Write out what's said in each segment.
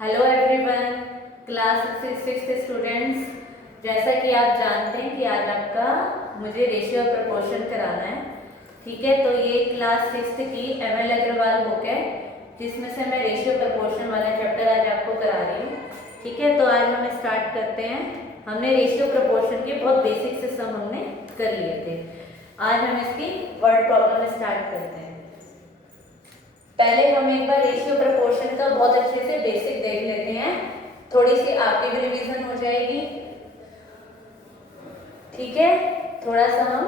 Hello everyone, class six students. जैसा कि आप जानते हैं कि आज आपका मुझे रेशियो और प्रपोर्शन कराना है। ठीक है, तो ये क्लास सिक्स की एमएल अग्रवाल बुक है जिसमें से मैं रेशियो प्रपोर्शन वाला चैप्टर आज आपको करा रही हूँ। ठीक है, तो आज हम स्टार्ट करते हैं। हमने रेशियो प्रपोर्शन के बहुत बेसिक से सम हमने कर लिए थे। आज हम इसकी वर्ड प्रॉब्लम स्टार्ट करते हैं। पहले हम एक बार रेशियो प्रपोर्शन का बहुत अच्छे से बेसिक देख लेते हैं, थोड़ी सी आपकी भी रिवीजन हो जाएगी। ठीक है, थोड़ा सा हम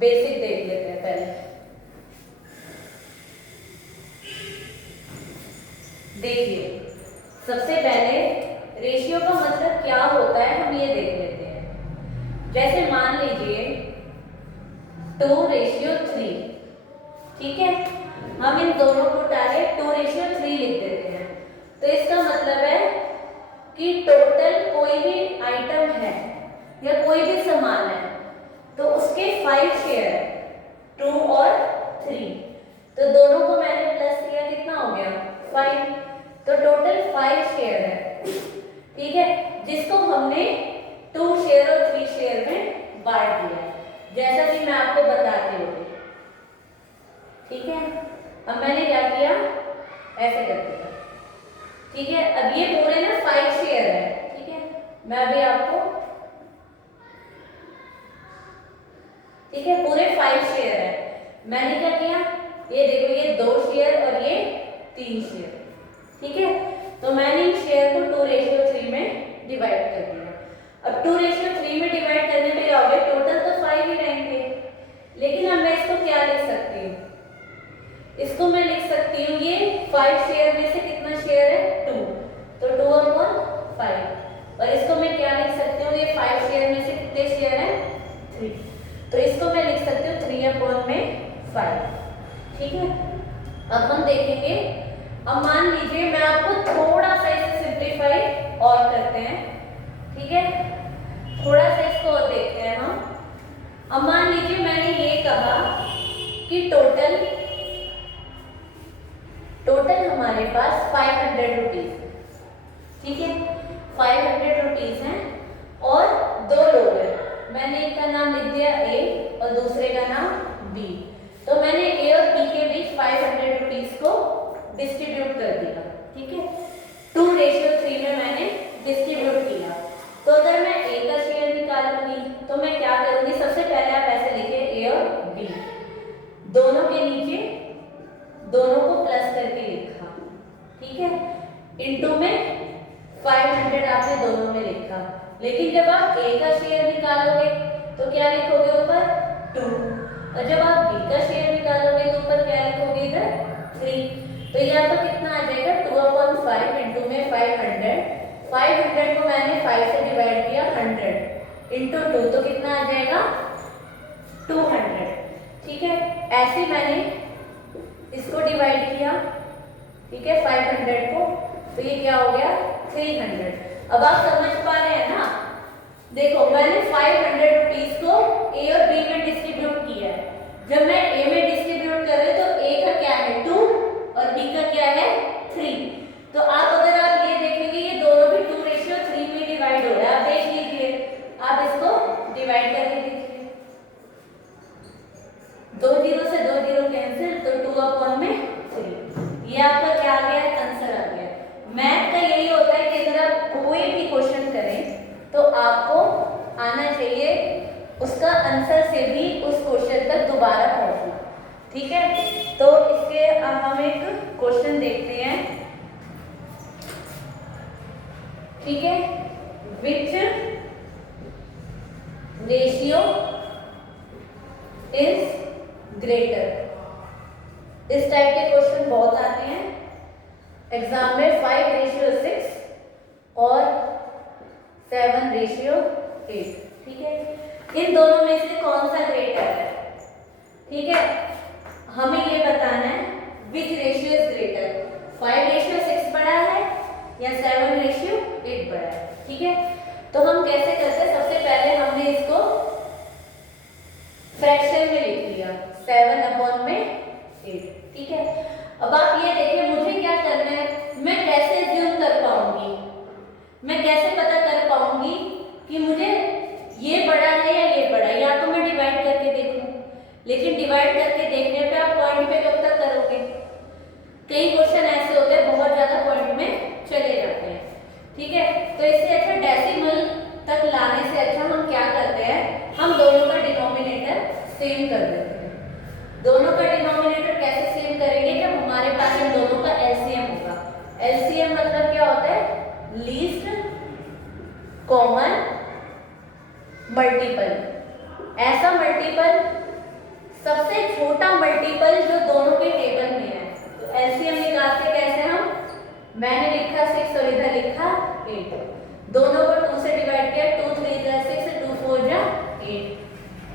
बेसिक देख लेते हैं पहले। देखिए, सबसे पहले रेशियो का मतलब क्या होता है हम ये देख लेते हैं। जैसे मान लीजिए 2:3। ठीक है, हम इन दोनों को डायरेक्ट 2:3 लिख देते हैं। तो इसका मतलब है कि टोटल कोई भी आइटम है या कोई भी सामान है तो उसके 5 शेयर है, 2 और 3। तो दोनों को मैंने प्लस किया, कितना हो गया 5। तो टोटल 5 शेयर है। ठीक है, जिसको हमने 2 शेयर और 3 शेयर में बांट दिया, जैसा कि मैं आपको बताती हूँ। ठीक है, अब मैंने क्या किया, ऐसे कर दिया। ठीक है, अब ये पूरे ना 5 शेयर है। ठीक है, मैं अभी आपको, ठीक है, पूरे 5 शेयर है। मैंने क्या किया, ये देखो, ये 2 शेयर और ये 3 शेयर। ठीक है, तो मैंने इन शेयर को 2:3 में डिवाइड कर दिया। अब 2:3 में डिवाइड करने पे क्या हो गया, टोटल तो 5 ही रहेंगे, लेकिन अब मैं इसको क्या लिख सकती हूँ, इसको मैं लिख सकती हूँ, ये 5 शेयर में से कितना शेयर है 2, तो 2/5। और इसको मैं क्या लिख सकती हूँ, ये 5 शेयर में से कितने शेयर है 3, तो इसको मैं लिख सकती हूँ 3/5। ठीक है, अब हम देखेंगे। अब मान लीजिए मैं आपको थोड़ा सा इसे सिंप्लीफाई और करते हैं। ठीक है, थोड़ा सा इसको और देखते हैं हम। अब मान लीजिए मैंने ये कहा कि टोटल हमारे पास 500 रुपीज। ठीक है, 500 रुपीज हैं और 2 लोग हैं। मैंने एक का नाम लिख दिया ए और दूसरे का नाम बी। तो मैंने ए और बी के बीच 500 रुपीज को डिस्ट्रीब्यूट कर दिया। ठीक है, 2:3 में मैंने डिस्ट्रीब्यूट किया। तो अगर मैं ए का शेयर निकालूंगी तो मैं क्या करूंगी, सबसे पहले आप ऐसे लिखिए ए और बी, दोनों के नीचे दोनों को प्लस करके लिखा। ठीक है, इनटू में 500 आपने दोनों में लिखा। लेकिन जब आप ए का शेयर निकालोगे तो क्या लिखोगे ऊपर 2, और जब आप बी का शेयर निकालोगे तो ऊपर क्या लिखोगे इधर 3। तो ये आपका कितना आ जाएगा 2/5 इनटू में 500 को मैंने 5 से डिवाइड किया 100 इनटू 2, तो कितना आ जाएगा 200। ठीक है, ऐसे मैंने इसको डिवाइड किया। ठीक है, 500 को, तो ये क्या हो गया 300। अब आप समझ पा रहे हैं ना, देखो मैंने 500 रुपीज को ए और बी में डिस्ट्रीब्यूट किया है। जब मैं ए में डिस्ट्रीब्यूट कर रही हूँ तो ए का क्या है 2 और बी का क्या है 3। तो आप अगर आप ये देखेंगे ये दोनों भी 2:3 में डिवाइड हो रहा है। आप देख लीजिए, आप इसको डिवाइड करके देखिए, 2 0 से 2 0 कैंसिल, तो 2/3। ये आपका क्या आ गया, आंसर आ गया। मैथ का यही होता है कि अगर आप कोई भी क्वेश्चन करें तो आपको आना चाहिए उसका आंसर से भी उस क्वेश्चन तक दोबारा पहुंचना। ठीक है, तो इसके अब हम एक क्वेश्चन देखते हैं। ठीक है, विच रेशियो इज ग्रेटर। इस टाइप के क्वेश्चन बहुत आते हैं एग्जाम में, 5:6 और 7:8। ठीक है, इन दोनों में से कौन सा ग्रेटर है। ठीक है, हमें ये बताना है विच रेशियो इज ग्रेटर, 5:6 बड़ा है या 7:8 बड़ा है। ठीक है, तो हम कैसे करते हैं, सबसे पहले हमने इसको फ्रैक्शन में लिख लिया 7/8। ठीक है, अब आप ये देखिए मुझे क्या करना है, मैं कैसे अज्यूम कर पाऊंगी मैं कैसे पता कर पाऊंगी कि मुझे ये बड़ा है या ये बड़ा है? या तो मैं डिवाइड करके देखूं, लेकिन डिवाइड करके देखने पे आप पॉइंट पे कब तक करोगे? कई क्वेश्चन ऐसे होते हैं बहुत ज्यादा पॉइंट में चले जाते हैं, ठीक है। तो इससे अच्छा डेसिमल तक लाने से अच्छा हम क्या करते हैं, हम दोनों का डिनोमिनेटर सेम कर देते हैं। दोनों का डिनोमिनेटर कैसे सेम करेंगे? जब हमारे पास इन दोनों का एलसीएम होगा। एलसीएम मतलब क्या होता है? Least common multiple. ऐसा मल्टीपल, सबसे छोटा मल्टीपल जो दोनों के टेबल में है। तो एलसीएम निकालते कैसे हम? मैंने लिखा 6 और इधर लिखा 8, दोनों को 2 से डिवाइड किया, 2 3 जा 6, 2 4 जा 8।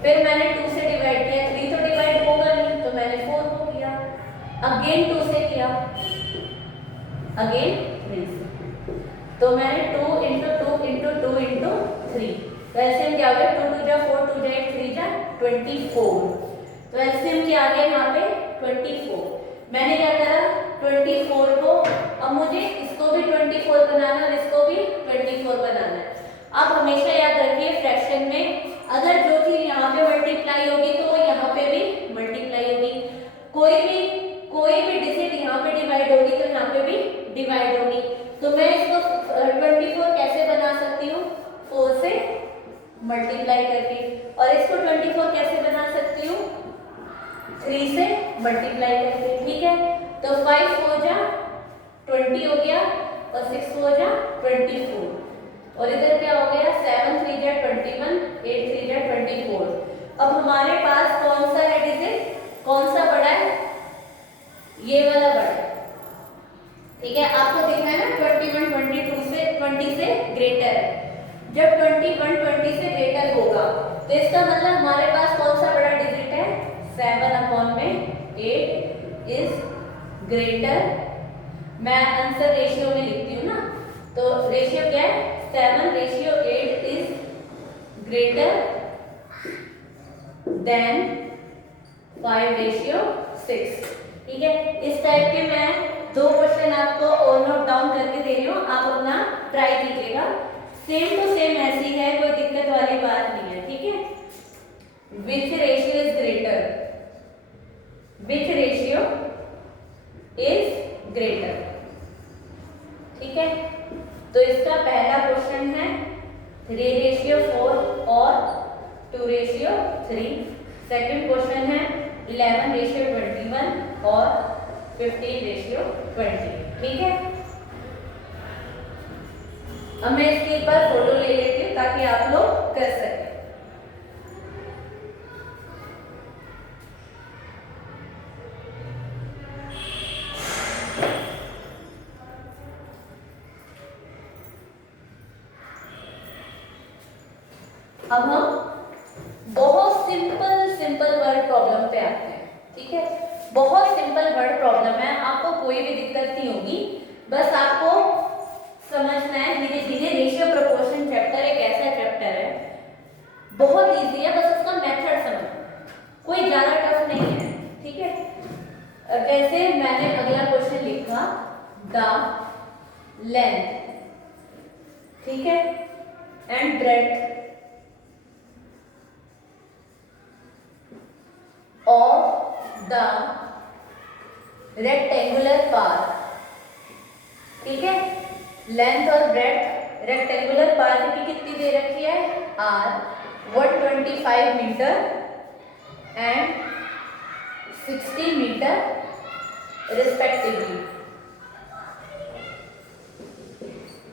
फिर मैंने 2 से डिवाइड किया, 3 तो डिवाइड होगा नहीं, तो मैंने 4 को किया, अगेन 2 से किया, अगेन 3 से। तो मैंने 2 इंटू 2 इंटू 2 इंटू 3, तो एलसीएम क्या हो गया? 2 2 जा 4, 2 जा 8, 3 जा 24। तो एलसीएम क्या आ गया यहाँ पे? 24। मैंने क्या करा? 24 को, अब मुझे इसको भी 24 बनाना है, इसको भी 24 बनाना है। अब हमेशा याद रखिए फ्रैक्शन में अगर जो चीज यहाँ पे मल्टीप्लाई होगी तो वो यहाँ पे भी मल्टीप्लाई होगी। कोई भी डिजिट यहाँ पे डिवाइड होगी तो यहाँ पे भी डिवाइड होगी। तो मैं इसको 24 कैसे बना सकती हूँ? 4 से मल्टीप्लाई करके। और इसको 24 कैसे बना सकती हूँ? 3 से मल्टीप्लाई करके, ठीक है। तो 5 4 जा 20 हो गया और 6 4 जा 24, और इधर क्या हो गया? 7 3 जा 21, 8 3 जा 24। अब हमारे पास कौन सा है डिजिट? कौन सा बड़ा है? ये वाला बड़ा है, ठीक है। आपको देखना है ना 21 20 से ग्रेटर है। जब 21 20 से ग्रेटर होगा तो इसका मतलब हमारे पास कौन सा बड़ा डिजिट है? 7/8 इज ग्रेटर। मैं आंसर रेशियो में लिखती हूँ ना, तो रेशियो क्या है? 7/8 इज ग्रेटर देन 5/6, ठीक है। इस टाइप के मैं 2 क्वेश्चन आपको और नोट डाउन करके दे रही हूँ, आप अपना ट्राई कीजिएगा। सेम टू सेम ऐसी है, कोई दिक्कत वाली बात नहीं है, ठीक है। विच ratio is greater? Which ratio is greater, ठीक है। तो इसका पहला क्वेश्चन है 3/4 और 2/3। सेकंड क्वेश्चन है 11/21 और 15/20, ठीक है। अब मैं इसके एक बार फोटो ले लेती हूँ ताकि आप लोग कर सकें। अब हम बहुत सिंपल वर्ड प्रॉब्लम पे आते हैं, ठीक है। बहुत सिंपल वर्ड प्रॉब्लम है, आपको कोई भी दिक्कत नहीं होगी, बस आपको समझना है धीरे धीरे। रेशियो प्रोपोर्शन चैप्टर एक ऐसा चैप्टर है, बहुत इजी है, बस उसका मेथड समझना, कोई ज्यादा टफ नहीं है, ठीक है। जैसे मैंने अगला क्वेश्चन लिखा द लेंथ, ठीक है, and breadth of the rectangular path, ठीक है। लेंथ और ब्रेड्थ रेक्टेंगुलर पाथ की कितनी दे रखी है? r 125 metre and 60 metre respectively,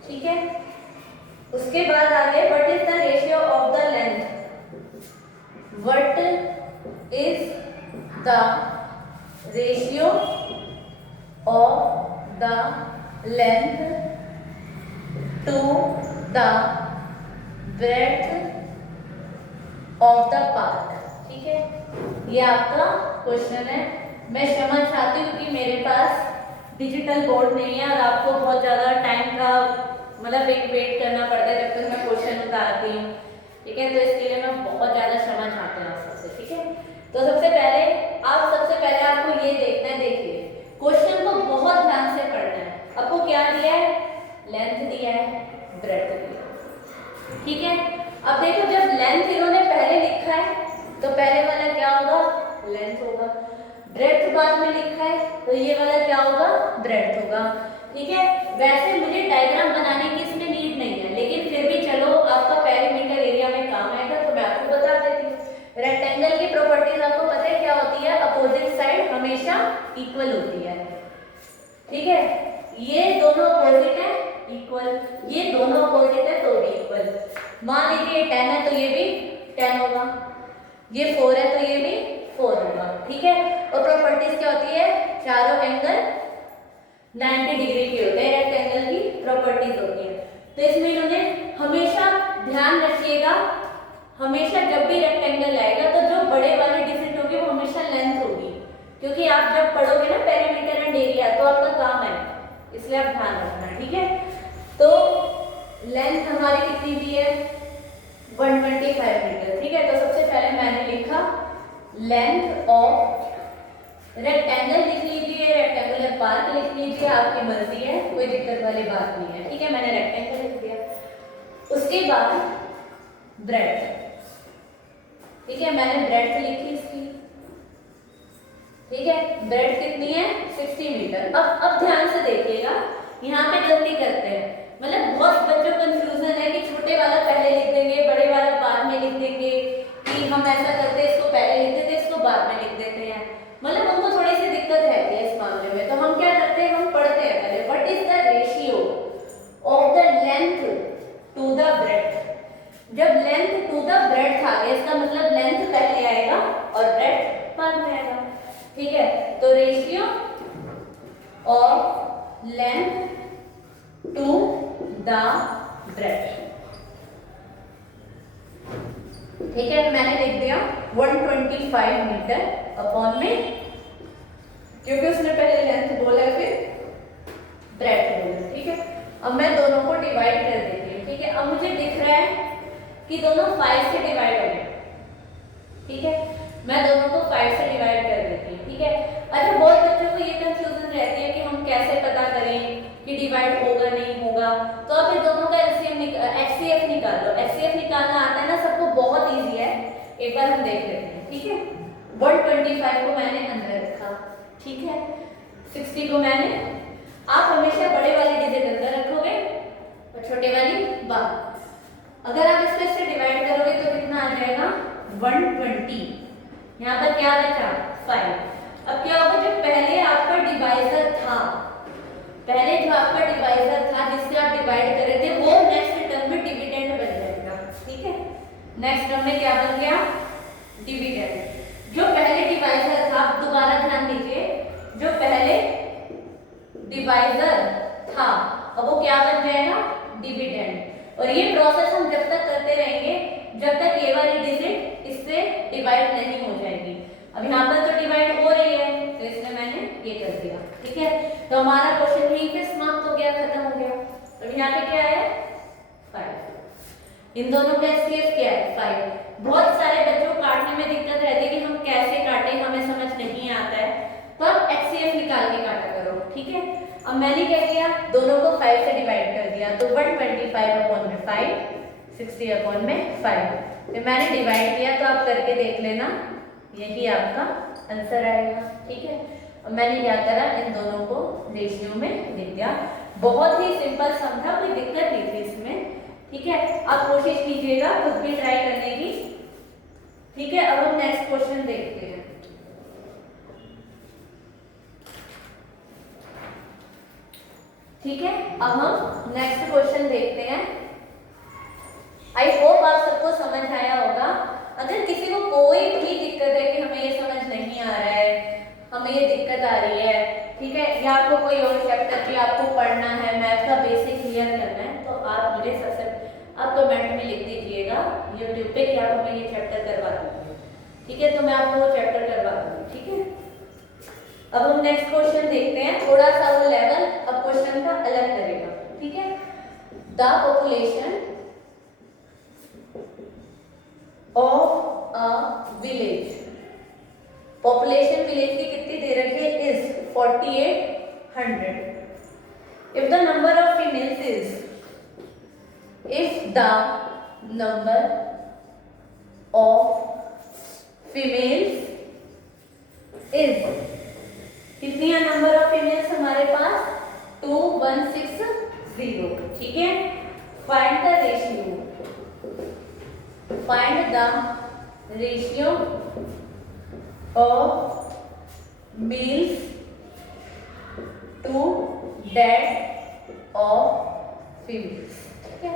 ठीक है। उसके बाद आगे what is the ratio of the length? What is the ratio of the length to the breadth of the path, ठीक है। ये आपका क्वेश्चन है। मैं क्षमा चाहती हूँ कि मेरे पास डिजिटल बोर्ड नहीं है और आपको बहुत ज़्यादा टाइम का मतलब एक वेट करना पड़ता है जब तक मैं क्वेश्चन उतारती हूँ, ठीक है। तो इसके लिए मैं बहुत ज़्यादा क्षमा चाहती हूँ आप सबसे, ठीक है। तो सबसे पहले आपको ये देखना है, देखिए क्वेश्चन को बहुत ध्यान से पढ़ना है। आपको क्या दिया है? लेंथ दिया है, ब्रेड्थ दिया। ठीक है, अब देखो जब लेंथ इन्होंने पहले लिखा है तो पहले वाला क्या होगा, लेंथ होगा। ब्रेड्थ बाद में लिखा है तो ये वाला क्या होगा, ब्रेड्थ होगा। ठीक है, वैसे मुझे डायग्राम बनाने की इसमें नीड नहीं है, लेकिन फिर भी चलो आपका पेरीमीटर एरिया में काम आएगा तो मैं आपको बता देती हूँ। रेक्टेंगल की प्रॉपर्टीज आपको पता है क्या होती है, अपोजिट साइड हमेशा इक्वल होती है। ठीक है, ये दोनों अपोजिट है इक्वल, ये दोनों अपोजिट है तो भी इक्वल। मान लीजिए ये 10 है तो ये भी 10 होगा, ये 4 है तो ये भी 4 होगा। ठीक है, और प्रॉपर्टीज क्या होती है, चारों एंगल 90 डिग्री के होते हैं, रेक्टेंगल की प्रॉपर्टीज होती है। तो इसमें इन्होंने हमेशा ध्यान रखिएगा, हमेशा जब भी रेक्टेंगल आएगा तो जो बड़े वाले डिजिट होगी वो हमेशा लेंथ होगी, क्योंकि आप जब पढ़ोगे ना पेरीमीटर एंड एरिया तो आपका काम है, इसलिए आप ध्यान रखना। ठीक है, तो लेंथ हमारी कितनी दी है, 125 मीटर। ठीक है, तो सबसे पहले मैंने लिखा लेंथ ऑफ रेक्टेंगल लिख लीजिए, रेक्टेंगुलर पार्क लिख लीजिए, आपकी मर्जी है, कोई दिक्कत वाली बात नहीं है। ठीक है, मैंने रेक्टेंगल लिख दिया। उसके बाद ब्रेड्थ, ठीक है, मैंने ब्रेड्थ लिखी इसकी। ठीक है, ब्रेड्थ कितनी है, 60 मीटर। अब ध्यान से देखिएगा, यहाँ पे गलती करते हैं, मतलब बहुत बच्चों को कंफ्यूजन है कि छोटे वाला पहले लिख देंगे, बड़े वाला बाद में लिख देंगे, कि हम ऐसा करते हैं इसको पहले लिख देते हैं इसको बाद में लिख देते हैं, मतलब उनको थोड़ी सी दिक्कत रहती है इस मामले में। तो हम क्या करते हैं, हम पढ़ते हैं पहले what is the ratio of the length to the breadth. जब लेंथ टू द ब्रेड्थ आ गया इसका मतलब लेंथ पहले आएगा और ब्रेड्थ बाद में आएगा। ठीक है, तो ratio of length to the breadth. ठीक है, मैंने लिख दिया 125 मीटर अपॉन में, क्योंकि उसने पहले लेंथ बोला फिर ब्रेड्थ बोला। ठीक है, अब मैं दोनों को डिवाइड कर देती हूँ। ठीक है, अब मुझे दिख रहा है कि दोनों 5 से डिवाइड हो गए। ठीक है, मैं दोनों को 5 से डिवाइड कर देती हूँ। ठीक है, अच्छा बहुत बच्चों को ये कंफ्यूजन रहती है कि हम कैसे पता करें कि डिवाइड होगा नहीं होगा, तो आप इन दोनों का HCF निकाल लो। HCF निकालना आता है ना सबको, बहुत ईजी है, एक बार हम देख लेते हैं। ठीक है, 125 को मैंने अंदर रखा, ठीक है, 60 को मैंने, आप हमेशा बड़े वाली डिजिट अंदर रखोगे और छोटे वाली बाहर। अगर आप इसको इससे डिवाइड करोगे तो कितना आ जाएगा, 120। यहाँ पर क्या बचा, 5। अब क्या होगा, जो पहले आपका डिवाइजर था, पहले जो आपका डिवाइजर था जिससे आप डिवाइड कर रहे थे, वो नेक्स्ट टर्म में डिविडेंड बन जाएगा। ठीक है, नेक्स्ट टर्म में क्या बन गया, डिविडेंड। जो पहले डिवाइजर था, दोबारा ध्यान दीजिए, जो पहले डिवाइजर था अब वो क्या बन जाएगा, डिविडेंड। और ये प्रोसेस हम जब तक करते रहेंगे जब तक ये वाली डिजिट इससे डिवाइड नहीं हो जाएगी। अब यहाँ पर तो डिवाइड हो रही है तो इसलिए मैंने ये कर दिया। ठीक है, तो हमारा क्वेश्चन यहीं पे समाप्त हो गया, खत्म हो गया। तो यहाँ पे क्या है, 5। इन दोनों का HCF क्या है, 5। बहुत सारे बच्चों को काटने में दिक्कत रहती है कि हम कैसे काटें, हमें समझ नहीं आता है, तो आप HCF निकाल के काटा करो। ठीक है, अब मैंने क्या किया, दोनों को 5 से डिवाइड कर दिया, तो 125 अपॉन में 5, 60 अपॉन में 5। तो मैंने डिवाइड किया, तो आप करके देख लेना, यही आपका आंसर आएगा। ठीक है, अब मैंने क्या करा, इन दोनों को रेशियो में लिख दिया। बहुत ही सिंपल सम था, कोई दिक्कत नहीं थी इसमें। ठीक है, आप कोशिश कीजिएगा खुद भी ट्राई करने की। ठीक है, अब हम नेक्स्ट क्वेश्चन देखते हैं। ठीक है, अब हम नेक्स्ट क्वेश्चन देखते हैं। आई होप आप सबको समझ आया होगा। अगर किसी को कोई भी दिक्कत है कि हमें ये समझ नहीं आ रहा है, हमें ये दिक्कत आ रही है, ठीक है, या आपको कोई और चैप्टर भी आपको पढ़ना है, मैथ का बेसिक क्लियर करना है, तो आप मुझे सबसे आप कमेंट में लिख दीजिएगा यूट्यूब पे कि आप हमें ये चैप्टर करवा दीजिए। ठीक है, तो मैं आपको वो चैप्टर करवा दूँगी। ठीक है, अब हम नेक्स्ट क्वेश्चन देखते हैं। थोड़ा सा वो लेवल अब क्वेश्चन का अलग करेगा। ठीक है, the population of a village, population village की कितनी दे रखी है, is 4800। If the number of females is the number of females is, कितनी है नंबर ऑफ फीमेल्स हमारे पास? 2160, ठीक है। Find the ratio, find the ratio of males to that of females, ठीक है।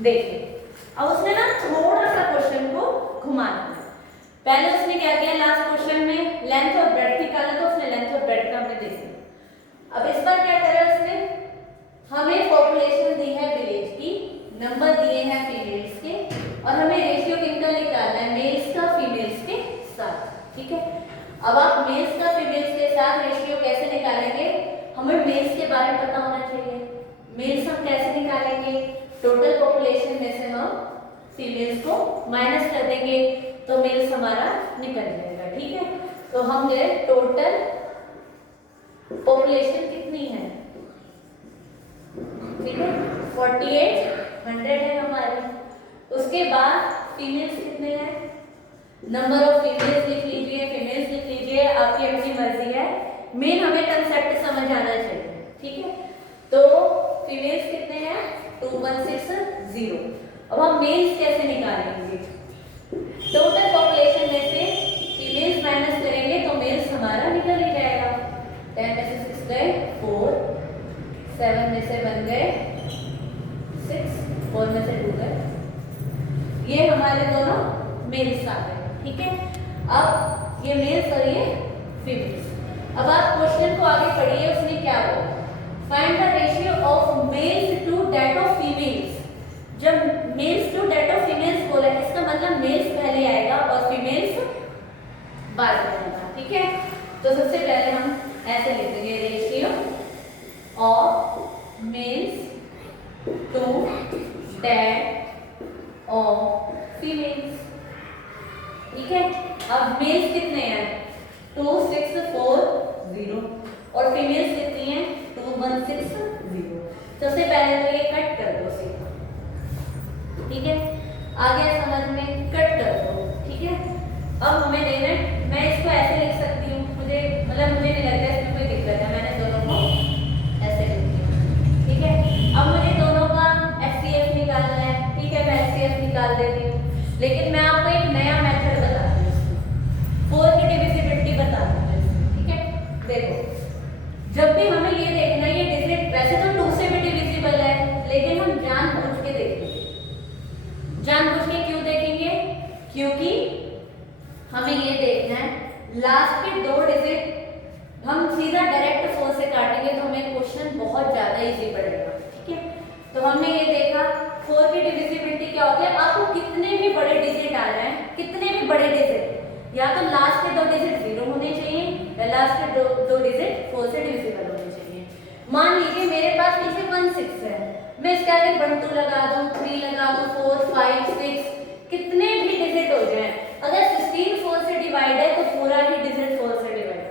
देखिए अब उसने ना थोड़ा सा क्वेश्चन को घुमाना है। पहले उसने क्या किया, लास्ट क्वेश्चन में लेंथ और ब्रेड्थ निकाला, तो उसने लेंथ और ब्रेड्थ का हमने देख लिया। अब इस बार क्या करा उसने, हमें पॉपुलेशन दी है विलेज की, नंबर दिए हैं फीमेल्स के, और हमें रेशियो किनका निकालना है, मेल्स का फीमेल्स के साथ, ठीक है। अब आप मेल्स का फीमेल्स के साथ रेशियो कैसे निकालेंगे, हमें मेल्स के बारे में पता होना चाहिए। मेल्स हम कैसे निकालेंगे, टोटल पॉपुलेशन में से हम फीमेल्स को माइनस कर देंगे तो मेल्स हमारा निकल जाएगा, ठीक है। तो हम गए टोटल पॉपुलेशन कितनी है, ठीक है, 4800 है हमारी। उसके बाद फीमेल्स कितने हैं, नंबर ऑफ फीमेल्स लिख लीजिए, फीमेल्स लिख लीजिए, आपकी अपनी मर्जी है, मेन हमें कंसेप्ट समझ आना चाहिए, ठीक है। तो फीमेल्स कितने हैं, 2160। अब हम मेल्स कैसे निकालेंगे, टोटल पॉपुलेशन में से फीमेल्स माइनस करेंगे तो मेल्स हमारा निकल ही जाएगा। 10 में से 6 गए 4, 7 में से 1 गए 6, 4 में से 2 गए, ये हमारे दोनों मेल्स आ गए, ठीक है। अब ये मेल्स और ये फीमेल्स। अब आप क्वेश्चन को आगे पढ़िए, उसने क्या बोला, find the ratio of males to that of females. जब males to that of females बोला, इसका मतलब मेल्स पहले आएगा और फीमेल्स बाद में आएगा, ठीक है। तो सबसे पहले हम ऐसे लिख देंगे, ratio of males to that of females, ठीक है। अब मेल्स कितने हैं, 2640 और फीमेल्स कितनी हैं, 2160। सबसे पहले तो ये कट कर दो सीधा, ठीक है, आगे समझ में, कट कर दो, ठीक है। अब हमें देना है, मैं इसको ऐसे लिख सकती हूँ, मुझे नहीं लगता इसमें कोई दिक्कत है, मैंने दोनों को ऐसे लिख दिया, ठीक है। अब मुझे दोनों का एचसीएफ निकालना है, ठीक है, मैं एचसीएफ निकाल देती हूँ, लेकिन मैं आपको एक नया मेथड बताती हूँ, 4 की डिविजिबिलिटी बताती हूँ, ठीक है। देखो जब भी हमें ये देखना है, ये डिजिट वैसे तो 2 से भी डिविजिबल है, लेकिन हम जानबूझ के देखेंगे। जानबूझ के क्यों देखेंगे, क्योंकि हमें ये देखना है लास्ट के 2 डिजिट हम सीधा डायरेक्ट 4 से काटेंगे तो हमें क्वेश्चन बहुत ज्यादा इजी पड़ेगा, ठीक है। तो हमने ये देखा 4 की डिविजिबिलिटी क्या होती है, आपको कितने भी बड़े डिजिट आ जाए, कितने भी बड़े डिजिट, या तो लास्ट के 2 डिजिट 0 होने चाहिए या लास्ट के 2 डिजिट 4 से डिविजिबल होने चाहिए। मान लीजिए मेरे पास नीचे 16 है, मैं इसके आगे 1 2 लगा दूं, 3 लगा दूं, 4 5 6, कितने भी डिजिट हो जाए, अगर 16 4 से डिवाइड है तो पूरा ही डिजिट 4 से डिवाइड है,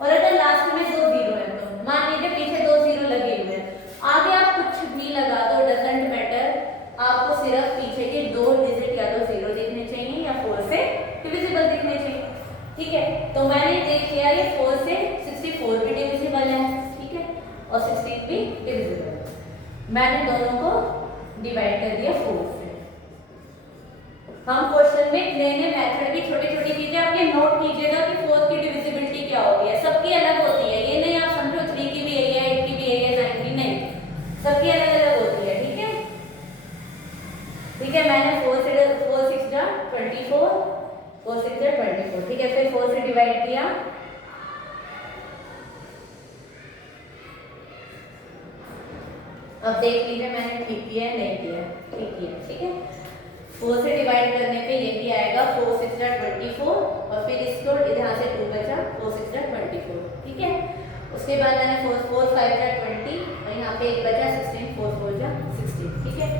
और अगर लास्ट में 2 0 है तो मान लीजिए पीछे 2 0 लगे हुए हैं, आगे आप कुछ भी लगा दो, डजंट मैटर, आपको सिर्फ पीछे के 2 डिजिट या तो 0 दिखने चाहिए या 4 से डिविजिबल दिखने चाहिए, ठीक है। तो मैंने देख लिया ये 4 से 64 भी डिविजिबल है, ठीक है, और 16 भी डिविजिबल है। मैंने दोनों को डिवाइड कर दिया 4 से। हम क्वेश्चन में नए नए मेथड की छोटी छोटी चीजें आपके नोट कीजिएगा कि 4 की डिविजिबिलिटी क्या होती है, सबकी अलग होती है, ये नहीं आप समझो 3 की भी यही है, 8 की भी यही है, 9 की नहीं, सबकी अलग अलग होती है, ठीक है। ठीक है, मैंने 4 6 जा 24, 4 6 जा 24, ठीक है, फिर 4 से डिवाइड किया, अब देख लीजिए मैंने ठीक किया है नहीं किया, ठीक किया, ठीक है। 4 से डिवाइड करने पे यही आएगा 4 6 जा 24, और फिर इसको यहाँ से 2 बचा, 4 6 जा 24, ठीक है। उसके बाद मैंने 4 4 5 जा 20, और यहाँ पे एक बचा 16, 4 4 जा 16, ठीक है।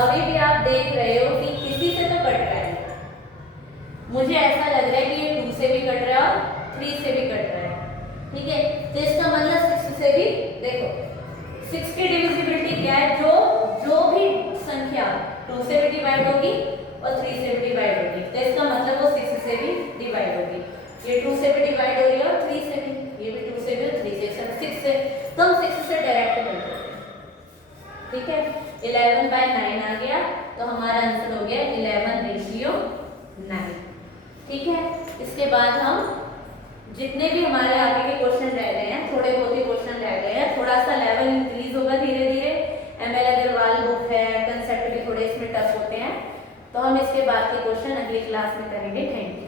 अभी भी आप देख रहे हो कि किसी से तो कट रहा है, मुझे ऐसा लग रहा है कि ये 2 से भी कट रहा है और 3 से भी कट रहा है, ठीक है। तो इसका मतलब 6 से भी, देखो 6 की डिविजिबिलिटी क्या है? जो भी संख्या 2 से भी डिवाइड होगी और 3 से भी डिवाइड होगी, तो इसका मतलब वो 6 से भी डिवाइड होगी। ये 2 से भी डिवाइड हो रही है और 3 से भी, ये भी 2 से भी और 3 से, 6 से, तो हम 6 से डायरेक्ट कर देते हैं। ठीक है, 11/9 आ गया, तो हमारा आंसर हो गया 11:9। ठीक है, इसके बाद हम जितने भी हमारे आगे के क्वेश्चन रह गए हैं, थोड़े बहुत ही क्वेश्चन रह गए हैं, थोड़ा सा लेवल इंक्रीज होगा धीरे धीरे। ML अग्रवाल बुक है, कंसेप्ट भी थोड़े इसमें टफ होते हैं, तो हम इसके बाद के क्वेश्चन अगली क्लास में करेंगे। Thank you.